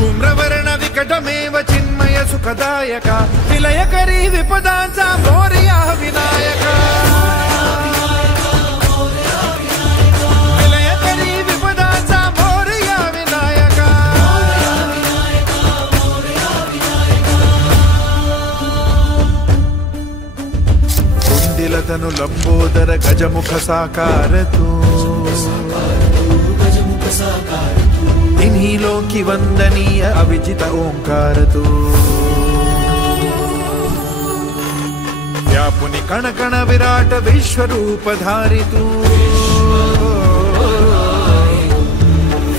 धूम्रवर्ण विकटमेव चिन्मय सुखदायक विलयकरी विपदांचा मोरया विनायक विलयकरी विपदांचा मोरया विनायक कुंडिलतनु लंबोदर गजमुख साकार तू इन्हीं लोकी वंदनीय अविजित ओंकार तू व्यापुनि कण कण विराट विश्वरूप धारी तू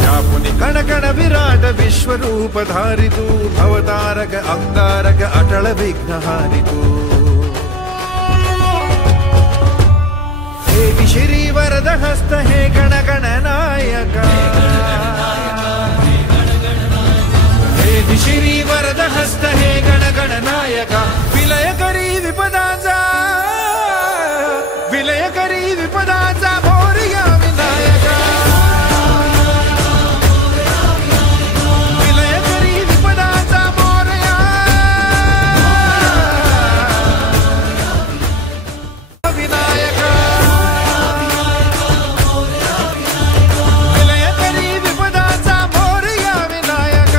व्यापुनि कण कण विराट विश्वरूप धारी तू भवतारक अंगारक अटल विघ्नहारी तू हे श्री वरद हस्त हे गण गण नायक श्री वरद हस्त हे गण गण नायक विलयकरी विपदांचा मोरया विनायक विलयकरी विपदांचा मोरया विनायक विलयकरी विपदांचा मोरया विनायक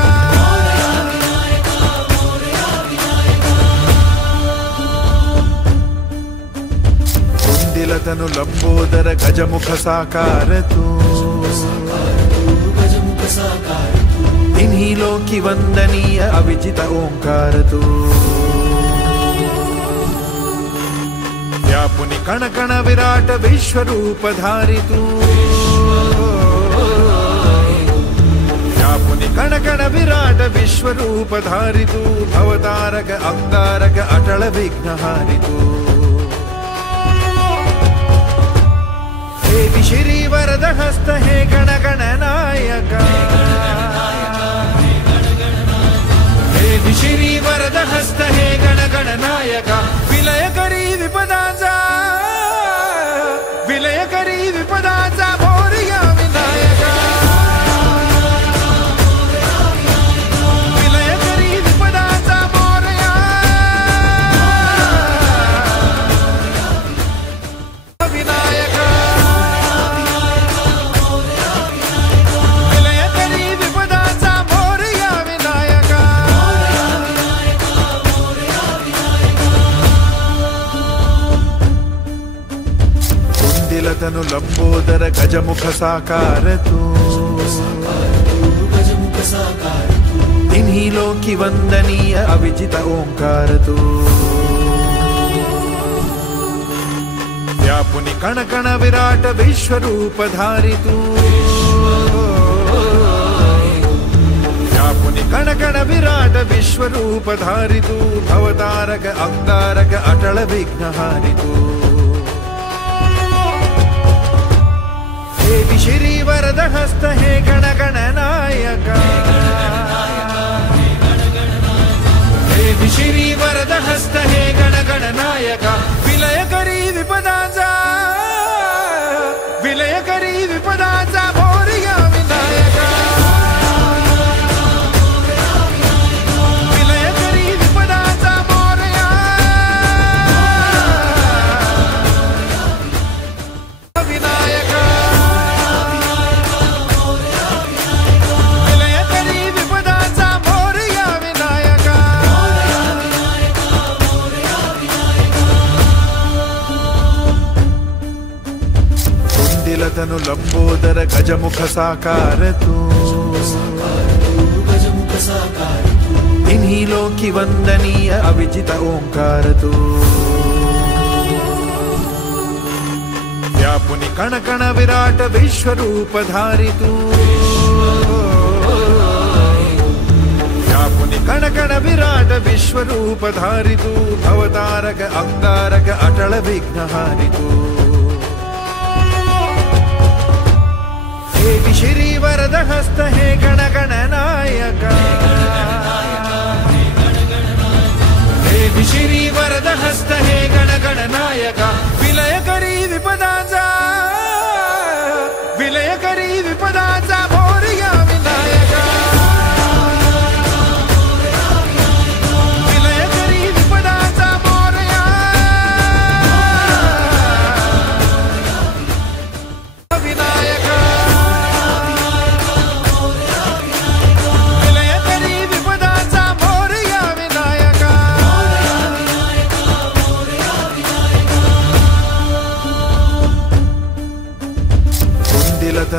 कुंडिलतनु लंबोदर गजमुख साकार तू इन्हीं लोकी वंदनीय अविजित ओंकार तू व्यापुनि कण कण विराट विश्वरूप धारी तू व्यापुनि कण कण विराट विश्वरूप धारी तू भवतारक अंगारक अटल विघ्नहारी तू श्री वरद हस्त हे गण गण नायक श्री वरद हस्त हे गण गण नायक विलयकरी विपदांचा मोरया विनायक विलयकरी विपदांचा मोरया विनायक कुंडिलतनु लंबोदर गजमुख साकार तू इन्हीं लोकी वंदनीय अविजित ओंकार तू व्यापुनि कण कण विराट विश्वरूप धारी तू व्यापुनि कण कण विराट विश्वरूप धारी तू भवतारक अंगारक अटल विघ्नहारी तू श्री वरद हस्त हे गण गण नायक श्री वरद हस्त हे गण गण नायक विलयकरी विपदांचा मोरया विनायक विलयकरी विपदांचा मोरया विनायक कुंडिलतनु लंबोदर गजमुख साकार तू इन्हीं लोकी वंदनीय अविजित ओंकार तू व्यापुनि कण कण विराट विश्वरूप धारी तू व्यापुनि कण कण विराट विश्वरूप धारी तू भवतारक अंगारक अटल विघ्नहारी तू श्री वरद हस्त हे गण गण नायक श्री वरद हस्त हे गण गण नायक विलयकरी विपदांचा मोरया विनायक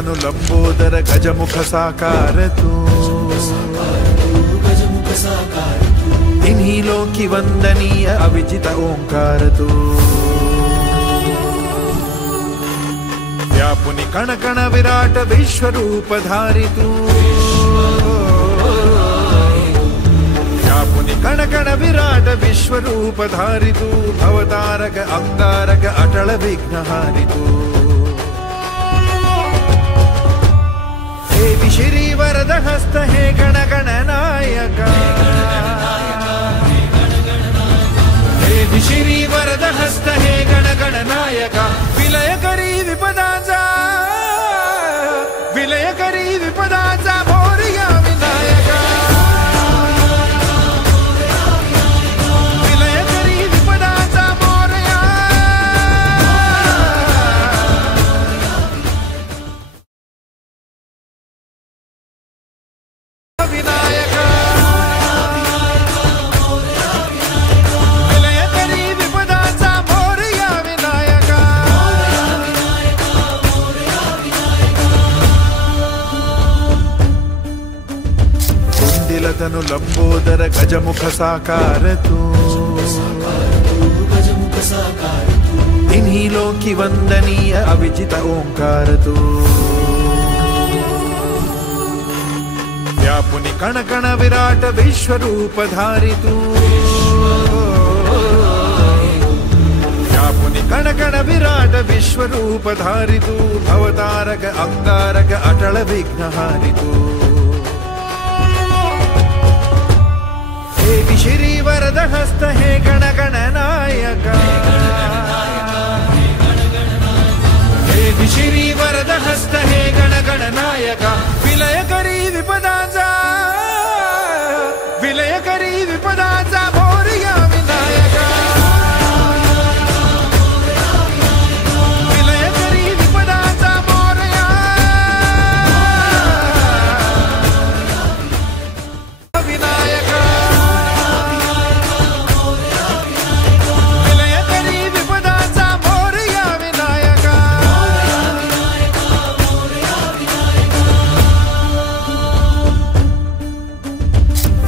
कुण्डिलतनु लंबोदर गजमुख साकार तू इन्हीं वंदनीय अविजित ओंकार तू व्यापुनि कण कण विराट विश्वरूप धारि तू व्यापुनि कण कण विराट विश्वरूप धारि तू भवतारक अंगारक अटल विघ्नहारि तू देवी श्री वरद हस्त हे गण गण नायका देवी श्री वरद हस्त हे गण गण नायका विलय करी विपदाचा मोरया विनायका विलय करी विपदाचा मोरया विनायका विलय करी विपदाचा मोरया विनायका कुण्डिलतनु लंबोदर गजमुख साकार तू इन्हीं वंदनीय अविजित ओंकार तू व्यापुनि कण कण विराट विश्वरूप धारि तू व्यापुनि कण कण विराट विश्वरूप धारि तू भवतारक अंगारक अटल विघ्नहारि तू देवी श्री वरद हस्त हे गण गण नायका देवी श्री वरद हस्त हे गण गण नायका विलय करी विपदाचा मोरया विनायका विलय करी विपदाचा मोरया विनायका विलय करी विपदाचा मोरया विनायका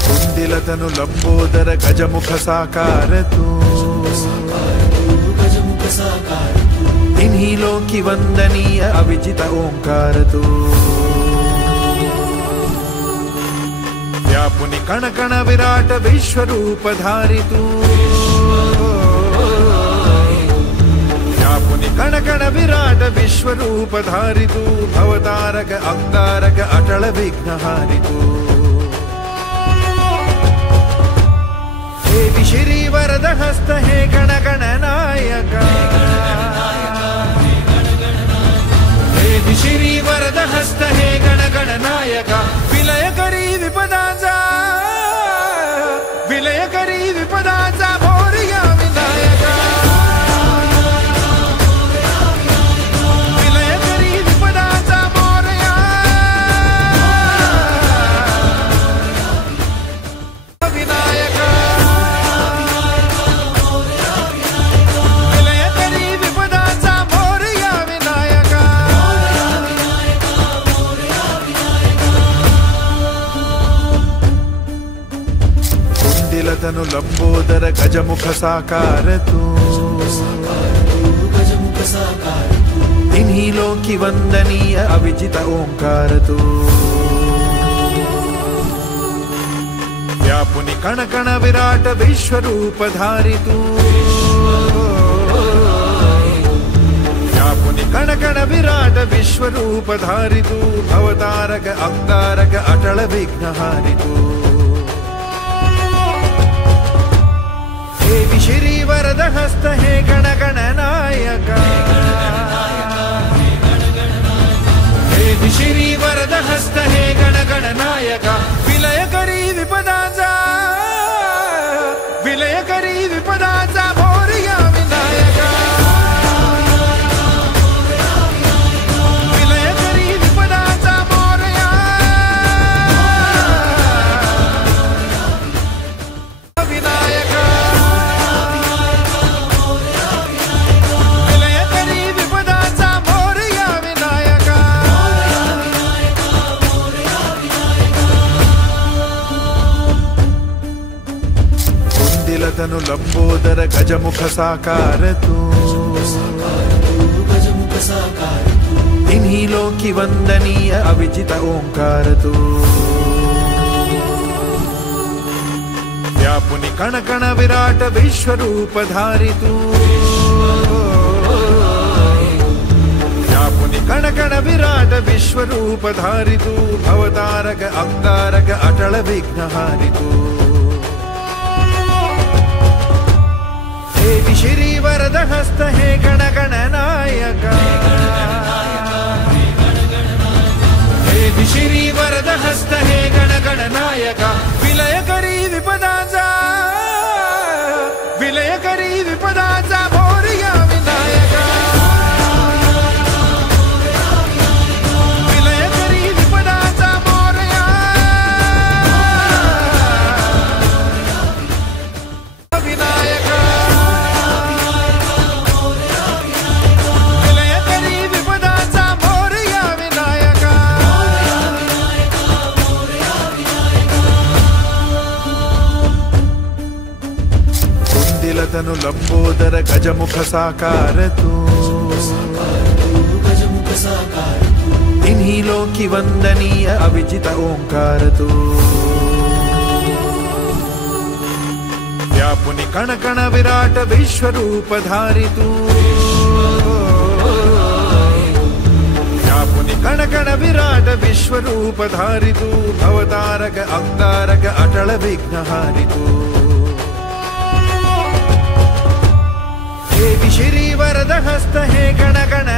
कुण्डिलतनु लंबोदर गजमुख साकार तू इन्हीं वंदनीय अविजित ओंकार तू व्यापुनि कण कण विराट विश्वरूप धारि तू व्यापुनि कण कण विराट विश्वरूप धारि तू भवतारक अंगारक अटल विघ्नहारि तू देवी श्री वरद हस्त हे गण गण नायका देवी श्री वरद हस्त हे गण गण नायका विलय करी विपदाचा मोरया विनायका विलय करी विपदाचा मोरया विनायका विलय करी विपदाचा मोरया विनायका कुण्डिलतनु लंबोदर गजमुख साकार तू इन्हीं वंदनीय अविजित ओंकार तू व्यापुनि कण कण विराट विश्वरूप धारि तू व्यापुनि कण कण विराट विश्वरूप धारि तू भवतारक अंगारक अटल विघ्नहारि तू देवी श्री वरद हस्त हे गण गण नायका देवी श्री वरद हस्त हे गण गण नायका विलय करी विपदाचा मोरया विनायका विलय करी विपदाचा मोरया विनायका विलय करी विपदाचा मोरया विनायका कुण्डिलतनु लंबोदर गजमुख साकार तू इन्हीं लोकी वंदनीय अविजित ओंकार तू व्यापुनि कण कण विराट विश्वरूप धारि तू व्यापुनि कण कण विराट विश्वरूप धारि तू भवतारक अंगारक अटल विघ्नहारि तू हे श्री वरद हस्त हे गण गण नायक हे श्री वरद हस्त हे गण गण नायक विलय करी विपदाचा मोरया विनायका विलय करी विपदाचा मोरया विनायका विलय करी विपदाचा मोरया विनायका कुण्डिलतनु लंबोदर गजमुख साकार तू इन्हीं लोकी वंदनीय अविजित ओंकार तू व्यापुनि कण कण विराट विश्वरूप धारि तू व्यापुनि कण कण विराट विश्वरूप धारि तू भवतारक अंगारक अटल विघ्नहारि तू हे श्री वरद हस्त हे गण गण